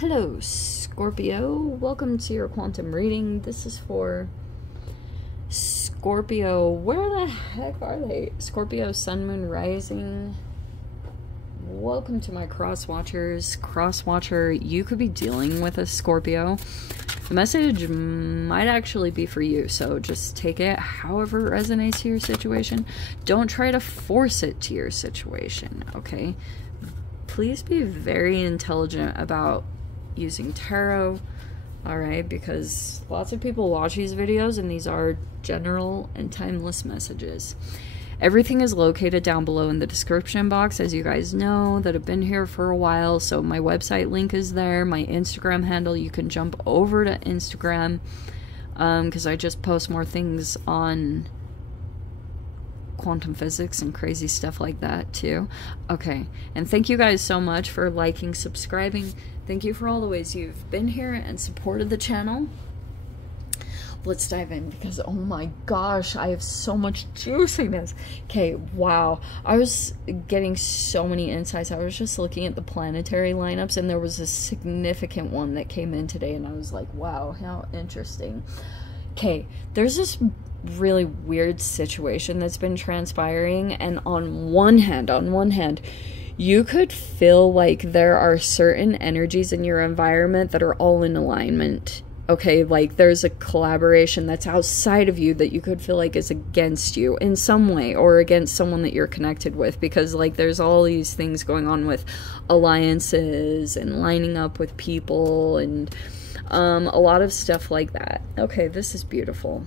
Hello, Scorpio. Welcome to your quantum reading. This is for Scorpio. Where the heck are they? Scorpio, Sun, Moon, Rising. Welcome to my cross-watchers. Cross-watcher, you could be dealing with a Scorpio. The message might actually be for you, so just take it however it resonates to your situation. Don't try to force it to your situation, okay? Please be very intelligent about using tarot, alright, because lots of people watch these videos and these are general and timeless messages. Everything is located down below in the description box, as you guys know that have been here for a while. So my website link is there, my Instagram handle, you can jump over to Instagram because I just post more things on quantum physics and crazy stuff like that too. Okay, and thank you guys so much for liking, subscribing. Thank you for all the ways you've been here and supported the channel. Let's dive in because oh my gosh, I have so much juiciness. Okay, wow, I was getting so many insights. I was just looking at the planetary lineups and there was a significant one that came in today and I was like, wow, how interesting. Okay, there's this really weird situation that's been transpiring, and on one hand you could feel like there are certain energies in your environment that are all in alignment. Okay, like there's a collaboration that's outside of you that you could feel like is against you in some way, or against someone that you're connected with, because like there's all these things going on with alliances and lining up with people and a lot of stuff like that. Okay, this is beautiful.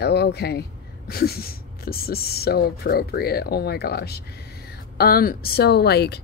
Oh, okay. This is so appropriate. Oh my gosh. So like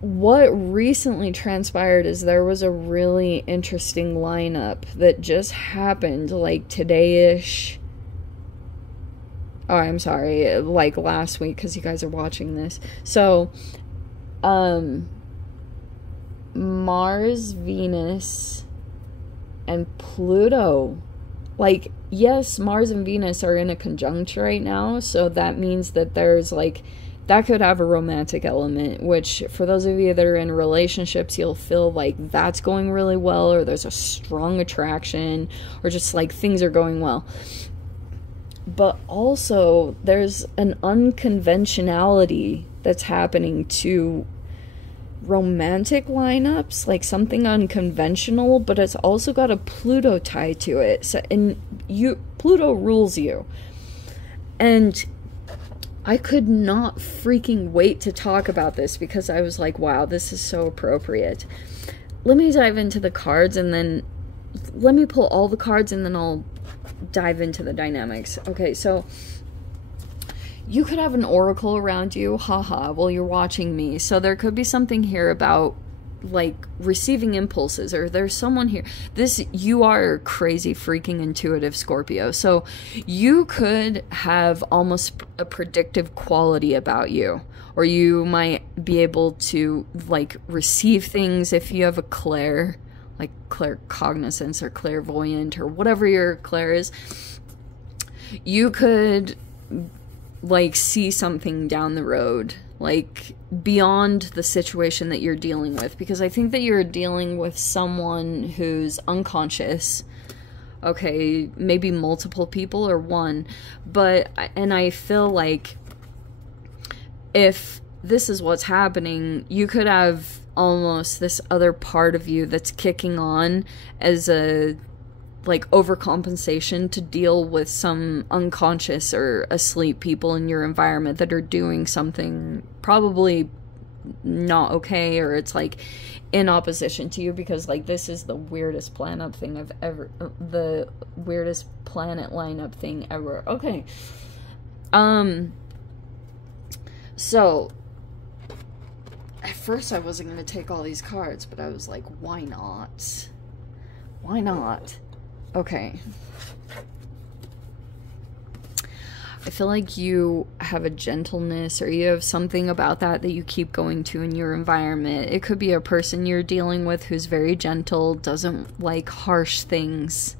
what recently transpired is there was a really interesting lineup that just happened like today-ish. Oh, I'm sorry, like last week, because you guys are watching this. So Mars, Venus, and Pluto, like, yes, Mars and Venus are in a conjunction right now, so that means that there's like, that could have a romantic element, which for those of you that are in relationships, you'll feel like that's going really well, or there's a strong attraction, or just like things are going well. But also there's an unconventionality that's happening to romantic lineups, like something unconventional, but it's also got a Pluto tie to it. So, and Pluto rules you. And I could not freaking wait to talk about this because I was like, wow, this is so appropriate. Let me dive into the cards and then let me pull all the cards and then I'll dive into the dynamics. Okay, so you could have an oracle around you, haha, while you're watching me. So there could be something here about like receiving impulses, or there's someone here. You are crazy freaking intuitive, Scorpio. So you could have almost a predictive quality about you, or you might be able to like receive things if you have a clair, like claircognizance or clairvoyant or whatever your clair is. You could like see something down the road, like beyond the situation that you're dealing with, because I think that you're dealing with someone who's unconscious. Okay, maybe multiple people or one, and I feel like if this is what's happening, you could have almost this other part of you that's kicking on as a like overcompensation to deal with some unconscious or asleep people in your environment that are doing something probably not okay, or it's like in opposition to you, because like this is the weirdest planet thing I've ever, the weirdest planet lineup thing ever. Okay, so at first I wasn't gonna take all these cards, but I was like, why not? Why not? Okay. I feel like you have a gentleness, or you have something about that you keep going to in your environment. It could be a person you're dealing with who's very gentle, doesn't like harsh things,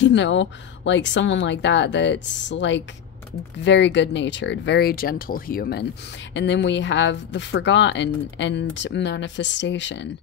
you know, like someone like that that's like very good-natured, very gentle human. And then we have the forgotten and manifestation.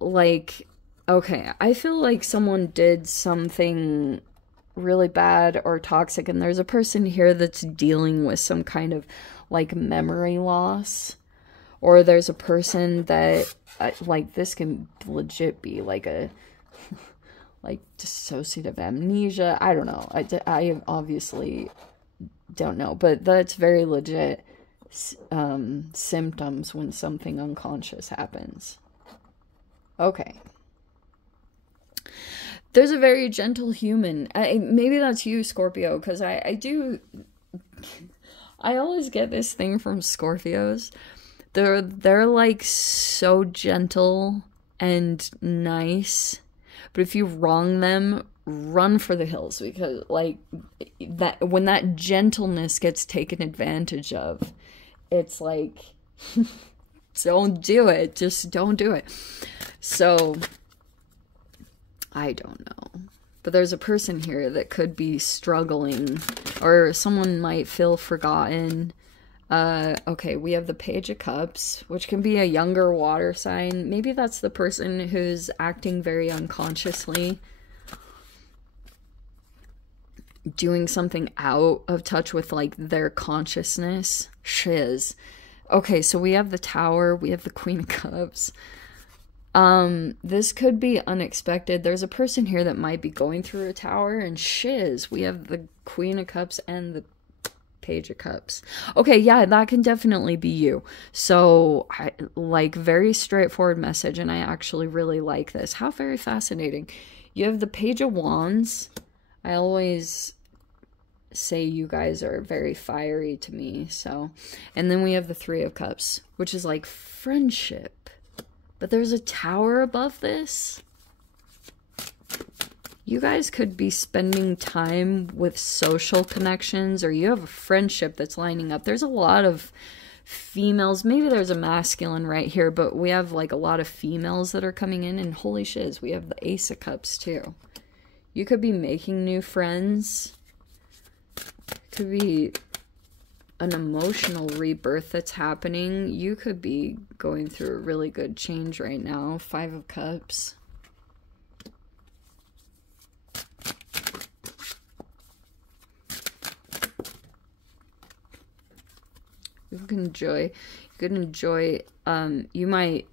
Like, okay, I feel like someone did something really bad or toxic, and there's a person here that's dealing with some kind of, like, memory loss. Or there's a person that, like, this can legit be, like, a, like, dissociative amnesia. I don't know. I obviously don't know. But that's very legit symptoms when something unconscious happens. Okay. There's a very gentle human. Maybe that's you, Scorpio, because I always get this thing from Scorpios. They're like so gentle and nice, but if you wrong them, run for the hills, because like that, when that gentleness gets taken advantage of, it's like don't do it. Just don't do it. So I don't know. But there's a person here that could be struggling, or someone might feel forgotten. Okay, we have the Page of Cups, which can be a younger water sign. Maybe that's the person who's acting very unconsciously, doing something out of touch with, like, their consciousness. Shiz. Okay, so we have the Tower, we have the Queen of Cups. This could be unexpected. There's a person here that might be going through a Tower, and shiz, we have the Queen of Cups and the Page of Cups. Okay, yeah, that can definitely be you. So, like, very straightforward message, and I actually really like this. How very fascinating. You have the Page of Wands. I always say you guys are very fiery to me, so. And then we have the Three of Cups, which is like friendship. But there's a Tower above this. You guys could be spending time with social connections, or you have a friendship that's lining up. There's a lot of females. Maybe there's a masculine right here, but we have like a lot of females that are coming in, and holy shiz, we have the Ace of Cups too. You could be making new friends. Could be an emotional rebirth that's happening. You could be going through a really good change right now. Five of Cups. You can enjoy, you might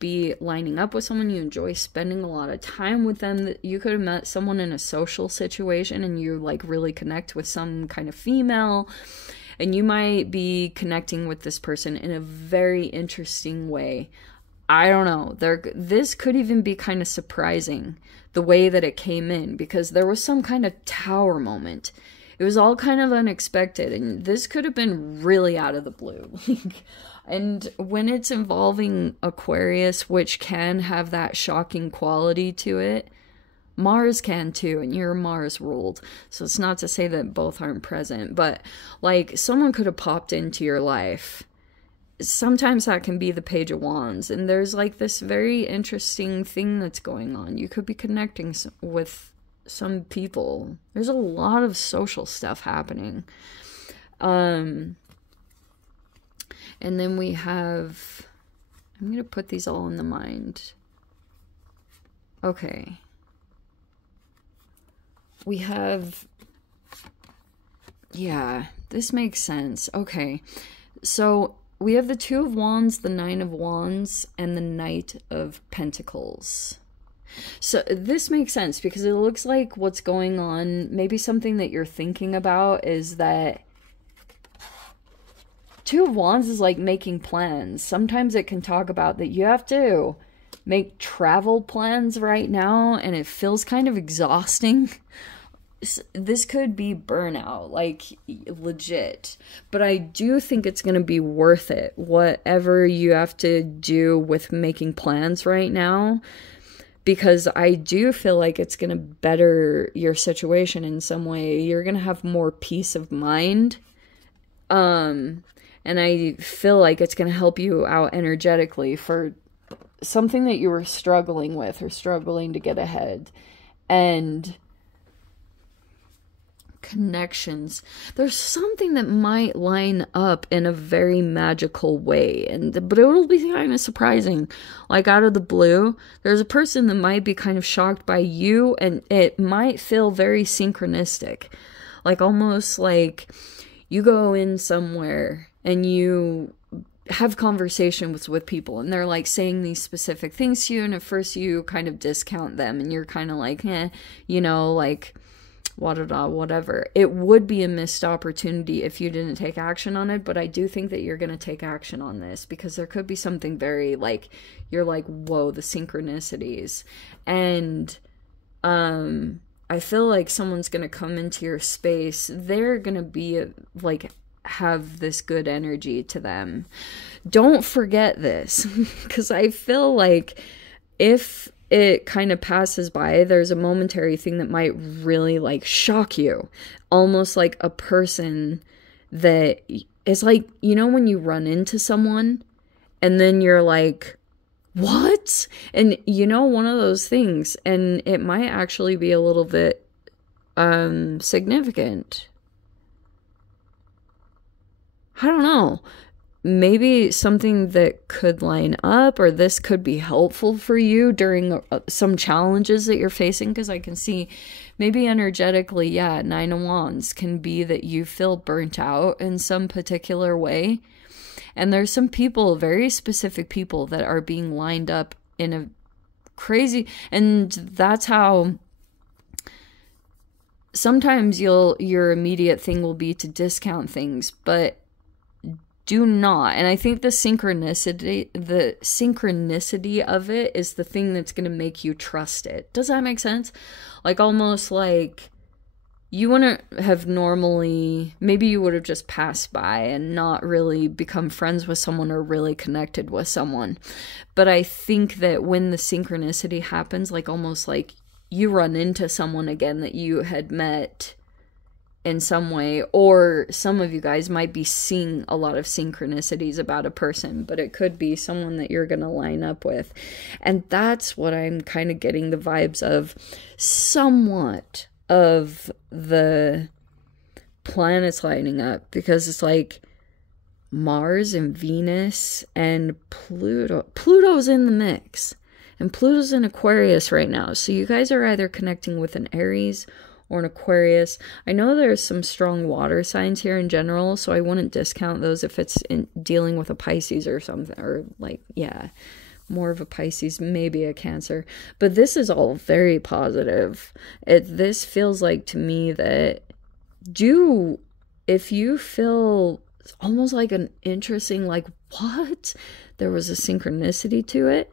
be lining up with someone, you enjoy spending a lot of time with them. You could have met someone in a social situation and you like really connect with some kind of female, and you might be connecting with this person in a very interesting way. I don't know. This could even be kind of surprising, the way that it came in, because there was some kind of Tower moment. It was all kind of unexpected, and this could have been really out of the blue. And when it's involving Aquarius, which can have that shocking quality to it, Mars can too, and you're Mars ruled. So it's not to say that both aren't present, but like someone could have popped into your life. Sometimes that can be the Page of Wands, and there's like this very interesting thing that's going on. You could be connecting with some people. There's a lot of social stuff happening. And then we have, I'm going to put these all in the mind. Okay. We have, yeah, this makes sense. Okay. So we have the Two of Wands, the Nine of Wands, and the Knight of Pentacles. So this makes sense because it looks like what's going on, maybe something that you're thinking about, is that Two of Wands is like making plans. Sometimes it can talk about that you have to make travel plans right now, and it feels kind of exhausting. This could be burnout, like legit. But I do think it's going to be worth it, whatever you have to do with making plans right now. Because I do feel like it's going to better your situation in some way. You're going to have more peace of mind. And I feel like it's going to help you out energetically for something that you were struggling with or struggling to get ahead. And connections. There's something that might line up in a very magical way, but it'll be kind of surprising. Like out of the blue, there's a person that might be kind of shocked by you, and it might feel very synchronistic. Like almost like you go in somewhere and you have conversations with people and they're like saying these specific things to you, and at first you kind of discount them and you're kind of like, you know, like whatever. It would be a missed opportunity if you didn't take action on it, but I do think that you're going to take action on this, because there could be something very like, you're like, whoa, the synchronicities. And I feel like someone's going to come into your space. They're going to be like, have this good energy to them. Don't forget this, because I feel like if it kind of passes by, there's a momentary thing that might really like shock you. Almost like a person that is like, you know, when you run into someone and then you're like, what? And you know, one of those things, and it might actually be a little bit significant. I don't know. Maybe something that could line up, or this could be helpful for you during some challenges that you're facing, because I can see maybe energetically, yeah, 9 of Wands can be that you feel burnt out in some particular way. And there's some people, very specific people, that are being lined up in a crazy, and that's how sometimes your immediate thing will be to discount things, but do not. And I think the synchronicity of it is the thing that's going to make you trust it. Does that make sense? Like almost like you wouldn't have normally, maybe you would have just passed by and not really become friends with someone or really connected with someone. But I think that when the synchronicity happens, like almost like you run into someone again that you had met in some way, or some of you guys might be seeing a lot of synchronicities about a person, but it could be someone that you're going to line up with. And that's what I'm kind of getting the vibes of, somewhat of the planets lining up, because it's like Mars and Venus and Pluto. Pluto's in the mix, and Pluto's in Aquarius right now. So you guys are either connecting with an Aries or an Aquarius. I know there's some strong water signs here in general, so I wouldn't discount those if it's dealing with a Pisces or something, or like, yeah, more of a Pisces, maybe a Cancer. But this is all very positive. This feels like to me that if you feel almost like an interesting, like, what? There was a synchronicity to it.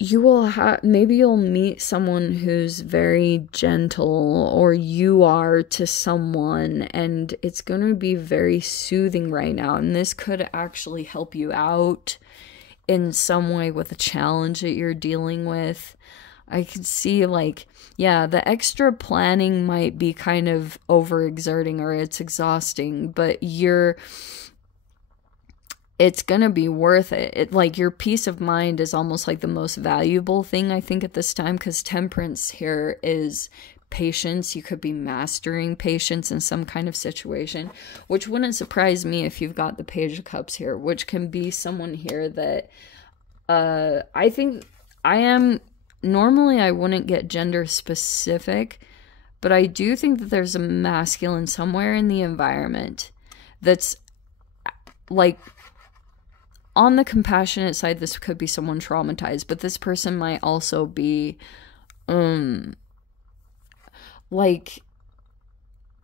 You will maybe you'll meet someone who's very gentle, or you are to someone, and it's going to be very soothing right now. And this could actually help you out in some way with a challenge that you're dealing with. I could see like, yeah, the extra planning might be kind of overexerting, or it's exhausting, but it's gonna be worth it. Like your peace of mind is almost like the most valuable thing, I think, at this time, because Temperance here is patience. You could be mastering patience in some kind of situation, which wouldn't surprise me if you've got the Page of Cups here, which can be someone here that I think normally I wouldn't get gender specific, but I do think that there's a masculine somewhere in the environment that's like, on the compassionate side, this could be someone traumatized, but this person might also be, like,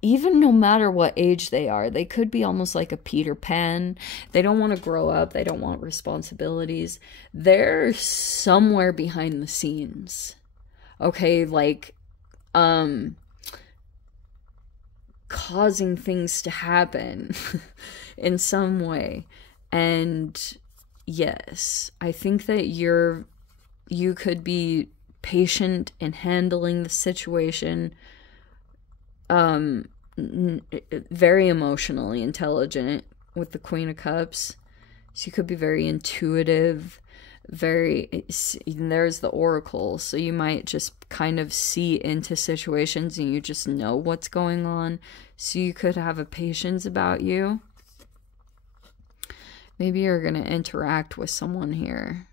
even no matter what age they are, they could be almost like a Peter Pan. They don't want to grow up. They don't want responsibilities. They're somewhere behind the scenes. Okay, like, causing things to happen in some way. And yes, I think that you could be patient in handling the situation, very emotionally intelligent with the Queen of Cups. So you could be very intuitive, there's the oracle, so you might just kind of see into situations and you just know what's going on, so you could have a patience about you. Maybe you're going to interact with someone here.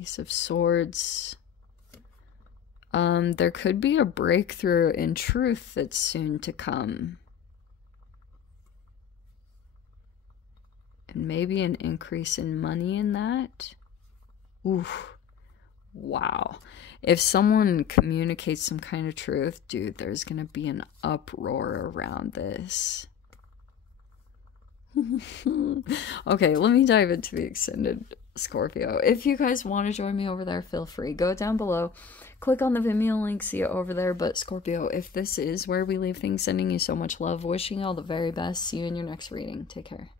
Ace of Swords. There could be a breakthrough in truth that's soon to come. And maybe an increase in money in that. Oof. Wow. If someone communicates some kind of truth, dude, there's going to be an uproar around this. Okay, let me dive into the extended Scorpio. If you guys want to join me over there, feel free. Go down below, click on the Vimeo link, see it over there. But Scorpio, if this is where we leave things, sending you so much love, wishing you all the very best. See you in your next reading. Take care.